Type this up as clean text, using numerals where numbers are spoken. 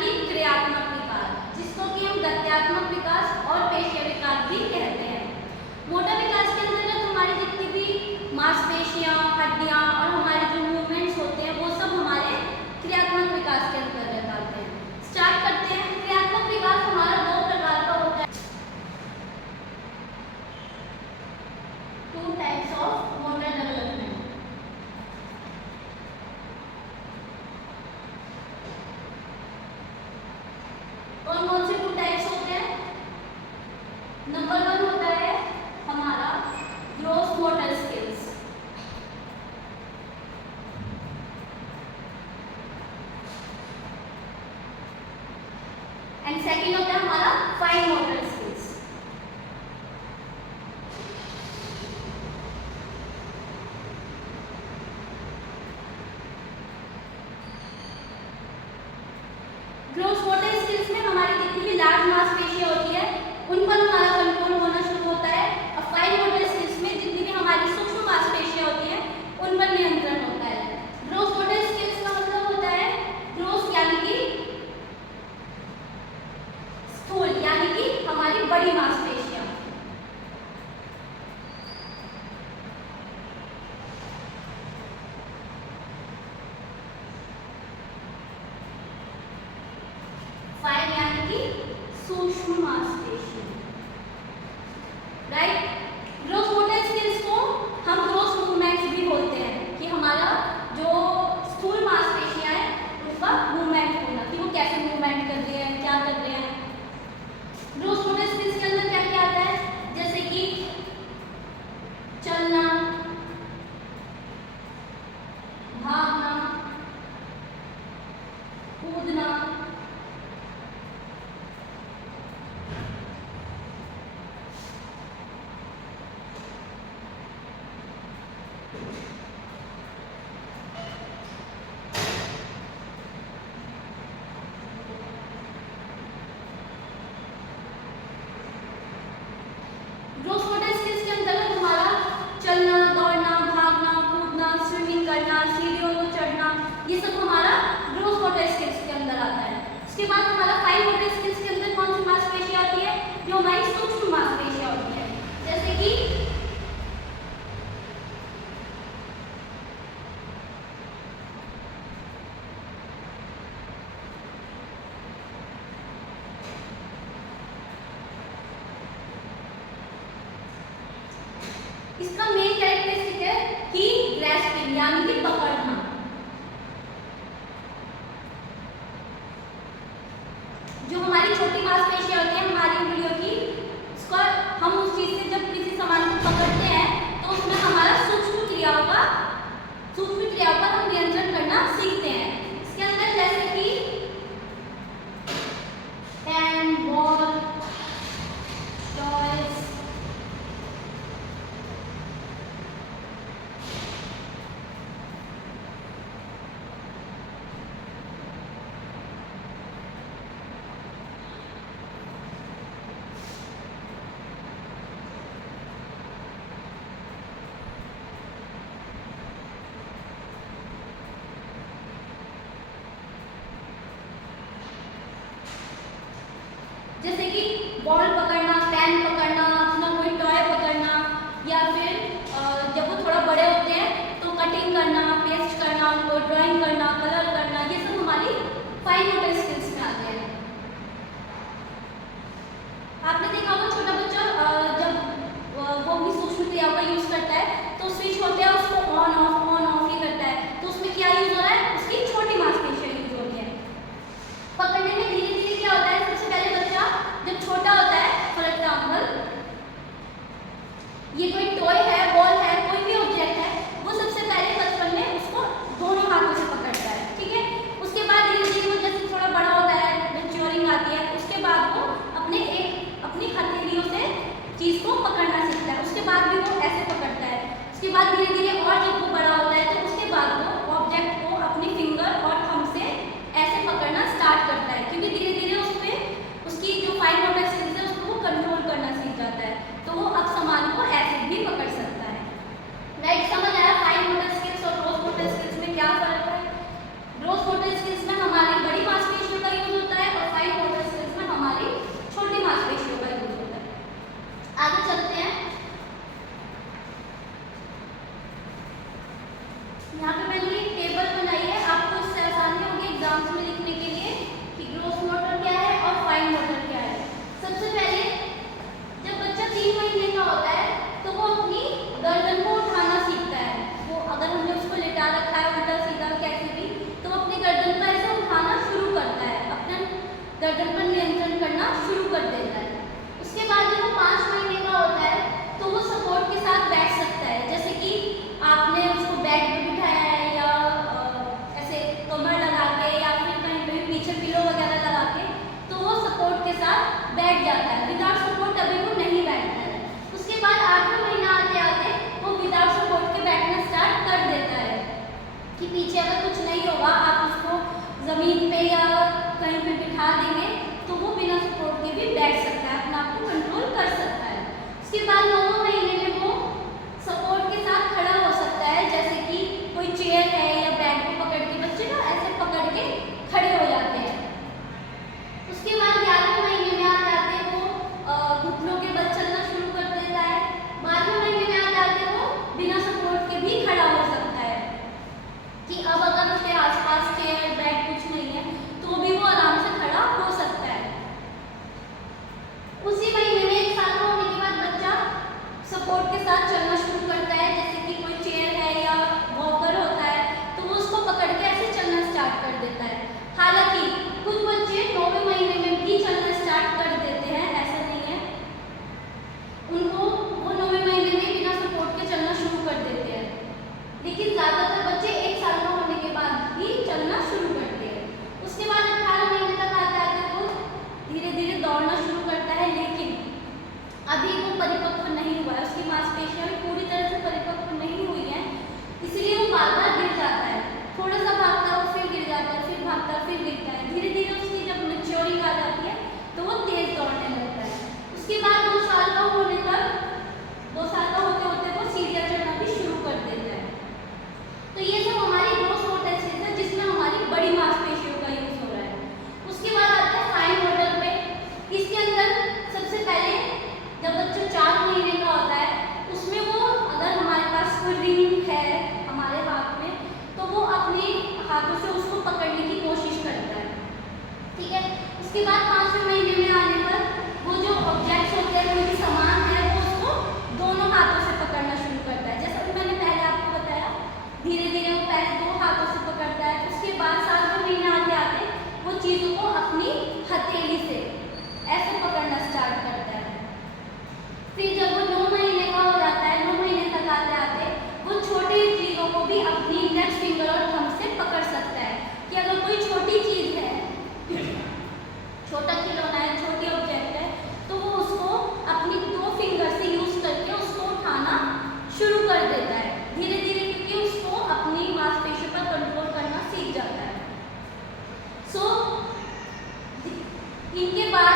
कि क्रियात्मक विकास, जिसको कि हम गत्यात्मक विकास और पेशीय विकास भी कहते हैं। मोटर विकास के अंतर्गत हमारी जितनी भी मांसपेशियां, हड्डियां और हमारे जो मूवमेंट्स होते हैं वो सब हमारे क्रियात्मक विकास के अंतर्गत आते हैं। स्टार्ट करते हैं। क्रियात्मक विकास हमारा दो प्रकार का होता है। 2 टाइप्स ऑफ मोटर डेवलपमेंट। कौन कौन से 2 टाइप्स होते हैं? नंबर 1 होता है हमारा gross motor skills, and second होता है हमारा fine motor skills. Gross motor skills में हमारी जितनी भी लार्ज मांसपेशियां होती है उन पर हमारा कंट्रोल होना शुरू होता है, और फाइन मोटर स्किल्स में जितनी भी हमारी सूक्ष्म मांसपेशियां होती हैं उन पर नियंत्रण होता है। ग्रॉस मोटर स्किल्स का मतलब होता है ग्रॉस यानी कि स्थूल, यानी कि हमारी बड़ी मांसपेशियां। फाइन यानी कि सूक्ष्म मांसपेशियां, राइट। ग्रॉस मोटर स्किल्स को हम ग्रॉस मूवमेंट्स भी बोलते हैं, कि हमारा जो स्थूल मांसपेशियां हैं उनका मूवमेंट होना, कि वो कैसे मूवमेंट कर रहे हैं, क्या कर रहे हैं। ग्रॉस मोटर स्किल्स के अंदर क्या क्या आता है? जैसे कि चलना, भागना, कूदना, ग्रॉस मोटर स्किल्स के अंतर्गत हमारा चलना, दौड़ना, भागना, कूदना, स्विमिंग करना, सीढ़ियों को चढ़ना, ये सब हमारा ग्रॉस मोटर स्किल्स के अंदर आता है। उसके बाद हमारा फाइन मोटर स्किल्स के अंदर कौन सी मांसपेशियां आती है? जो हमारी सूक्ष्म मांसपेशियां होती है, जैसे कि इसका मेन कैरेक्टरिस्टिक है कि ग्रैस्पिंग यानी कि पकड़ना। जो हमारी छोटी मांसपेशियां होती है हमारी उंगलियों की, उसका हम उस चीज से जब किसी सामान को पकड़ते हैं तो उसमें हमारा सूक्ष्म क्रियाओं पर हम नियंत्रण करना सीखते हैं। इसके अंदर जैसे कि पेन, बॉल, टॉयज, जैसे कि बॉल पकड़ना, पेन पकड़ना, अपना कोई टॉय पकड़ना, या फिर जब वो थोड़ा बड़े होते हैं तो कटिंग करना, पेस्ट करना, उनको ड्राइंग करना, कलर करना, ये सब हमारी फाइन मोटर स्किल्स में आते हैं। आपने देखा होगा छोटा बच्चा जब वो भी सूक्ष्म क्रियाओं का यूज करता है तो स्विच होते हैं उसको ऑन ऑफ ही करता है, तो उसमें क्या यूज हो रहा है? उसकी छोटी मांसपेशियां यूज होती है। पकड़ने में धीरे धीरे क्या होता है? सबसे पहले बच्चा जब छोटा होता है, फॉर एग्जाम्पल ये कोई टॉय है, बॉल है, कोई भी ऑब्जेक्ट है, वो सबसे पहले बचपन में उसको दोनों हाथों से पकड़ता है, ठीक है। उसके बाद धीरे धीरे वो जैसे थोड़ा यहाँ पे मैंने एक टेबल बनाई है, आपको इससे आसानी होगी एग्जाम्स में लिखने के लिए कि ग्रोस मोटर क्या है और फाइन मोटर क्या है। सबसे पहले जब बच्चा 3 महीने का होता है तो वो अपनी गर्दन को उठाना सीखता है। वो अगर हमने उसको लिटा रखा है उल्टा सीधा कैसे भी, तो वो अपनी गर्दन को ऐसे उठाना शुरू करता है, अपना गर्दन पर नियंत्रण करना शुरू कर देता है। उसके बाद जब वो 5 महीने का होता है तो वो सपोर्ट के साथ बैठ सकता है, जैसे कि आपने उसको बेड पे बिठाया है या ऐसे कमर लगा के या फिर कहीं पे पीछे पिलो वगैरह लगा के, तो वो सपोर्ट के साथ बैठ जाता है। विदाउट सपोर्ट अभी वो नहीं बैठता है। उसके बाद 8वें महीना आते आते वो विदाउट सपोर्ट के बैठना स्टार्ट कर देता है कि पीछे अगर कुछ नहीं होगा आप उसको ज़मीन पे या कहीं पे बिठा देंगे तो वो बिना सपोर्ट के भी बैठ सकता है, अपना आप को कंट्रोल कर सकता है। उसके बाद 9वें महीने में वो सपोर्ट के साथ खड़ा हो सकता है, जैसे कि कोई चेयर है या बैग को पकड़ के बच्चे ना ऐसे पकड़ के खड़े हो जाते हैं। उसके बाद 11वें महीने में आ जाते वो घुटनों के बल चलना शुरू कर देता है। 12वें महीने में आ जाते वो बिना सपोर्ट के भी खड़ा हो सकता है कि अब अगर उसके आसपास चेयर बैग कुछ नहीं है तो भी वो आराम से खड़ा हो सकता है। उसी महीने में 1 साल का होने के बाद बच्चा सपोर्ट के साथ चलना शुरू करता है, जैसे कि कोई चेयर है या वॉकर होता है तो वो उसको पकड़ के ऐसे चलना स्टार्ट कर देता है। हालांकि कुछ बच्चे 9वें महीने में भी चलना स्टार्ट कर देते हैं, ऐसा नहीं है, उनको वो 9वें महीने में बिना सपोर्ट के चलना शुरू कर देते हैं। लेकिन ज़्यादातर बच्चे 1 साल का होने के बाद ही चलना शुरू करते हैं। उसके बाद 18 महीने तक आते आते वो धीरे धीरे दौड़ना शुरू करता है, लेकिन अभी वो परिपक्व नहीं हुआ है, उसकी मांसपेशियां भी पूरी तरह से परिपक्व नहीं हुई हैं, इसलिए वो बार बार गिर जाता है। थोड़ा सा भागता है फिर गिर जाता है, फिर भागता है फिर गिरता है। धीरे धीरे उसकी जब मैच्योरिटी आ जाती है तो वो तेज दौड़ने लगता है। उसके बाद 2 साल का होने तक 2 साल का होते होते वो सीढ़ियाँ चढ़ना भी शुरू कर देता है। तो ये सब हमारी ग्रोथ मोटर स्टेज है जिसमें हमारी बड़ी मांसपेशियों का यूज हो रहा है। उसके बाद आता है फाइन मोटर पे। इसके अंदर सबसे पहले जब बच्चा 4 महीने का होता है उसमें वो अगर हमारे पास कोई रिंग है हमारे हाथ में तो वो अपने हाथों से उसको पकड़ने की कोशिश करता है, ठीक है। उसके बाद 5वें महीने में आने पर वो जो ऑब्जेक्ट्स होते हैं, कोई भी सामान है, वो उसको दोनों हाथों से पकड़ना शुरू करता है। जैसा कि मैंने पहले आपको बताया, धीरे धीरे वो पहले 2 हाथों से पकड़ता है। उसके बाद 7वें महीने आते आते वो चीज़ों को अपनी हथेली से ऐसे पकड़ना स्टार्ट करता है। फिर जब वो 9 महीने का हो जाता है, 9 महीने तक आते आते वो छोटी चीज़ों को भी अपनी इंडेक्स फिंगर और थंब से पकड़ सकता है कि अगर कोई छोटी चीज़ है, छोटा खिलौना है, छोटी ऑब्जेक्ट है, तो वो उसको अपनी 2 फिंगर से यूज करके उसको उठाना शुरू कर देता है धीरे धीरे, क्योंकि उसको अपनी मांसपेशियों पर कंट्रोल करना सीख जाता है। इनके बाद